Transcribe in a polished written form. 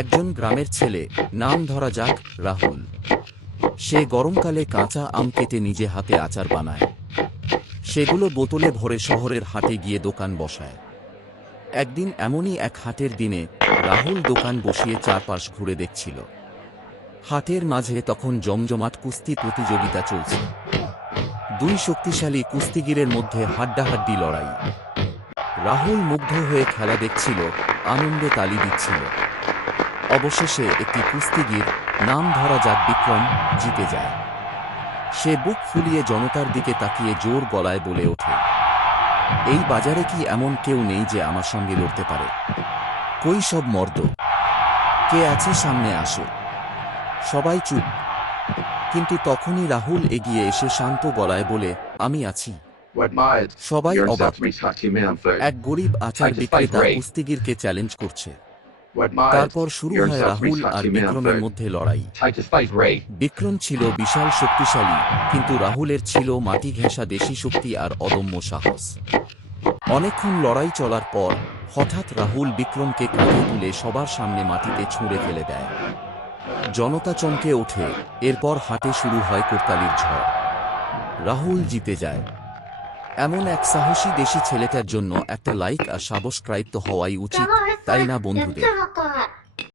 একজন গ্রামের ছেলে, নাম ধরা যাক রাহুল। সে গরমকালে কাঁচা আম কেটে নিজে হাতে আচার বানায়। সেগুলো বোতলে ভরে শহরের হাটে গিয়ে দোকান বসায়। একদিন এমনই এক হাটের দিনে রাহুল দোকান বসিয়ে চারপাশ ঘুরে দেখছিল। হাটের মাঝে তখন জমজমাট কুস্তি প্রতিযোগিতা চলছে। দুই শক্তিশালী কুস্তিগীরের মধ্যে হাড্ডাহাড্ডি লড়াই। রাহুল মুগ্ধ হয়ে খেলা দেখছিল, আনন্দে তালি দিচ্ছিল। অবশেষে একটি কুস্তিগীর, নাম ধরা যাক বিক্রম, জিতে যায়। সে বুক ফুলিয়ে জনতার দিকে তাকিয়ে জোর গলায় বলে ওঠে, এই বাজারে কি এমন কেউ নেই যে আমার সঙ্গে লড়তে পারে? কই সব মর্দ? কে আছে সামনে আসো? সবাই চুপ। কিন্তু তখনই রাহুল এগিয়ে এসে শান্ত গলায় বলে, আমি আছি। সবাই অবাক। এক গরিব আচার বিক্রেতা কুস্তিগীরকে চ্যালেঞ্জ করছে। তারপর শুরু হয় রাহুল আর বিক্রমের মধ্যে লড়াই। বিক্রম ছিল বিশাল শক্তিশালী, কিন্তু রাহুলের ছিল মাটি ঘেঁষা দেশি শক্তি আর অদম্য সাহস। অনেকক্ষণ লড়াই চলার পর হঠাৎ রাহুল বিক্রমকে কাঁধে তুলে সবার সামনে মাটিতে ছুঁড়ে ফেলে দেয়। জনতা চমকে ওঠে। এরপর হাটে শুরু হয় করতালির ঝড়। রাহুল জিতে যায়। এমন এক সাহসী দেশি ছেলেটার জন্য একটা লাইক আর সাবস্ক্রাইব তো হওয়াই উচিত, তাই না বন্ধুদের?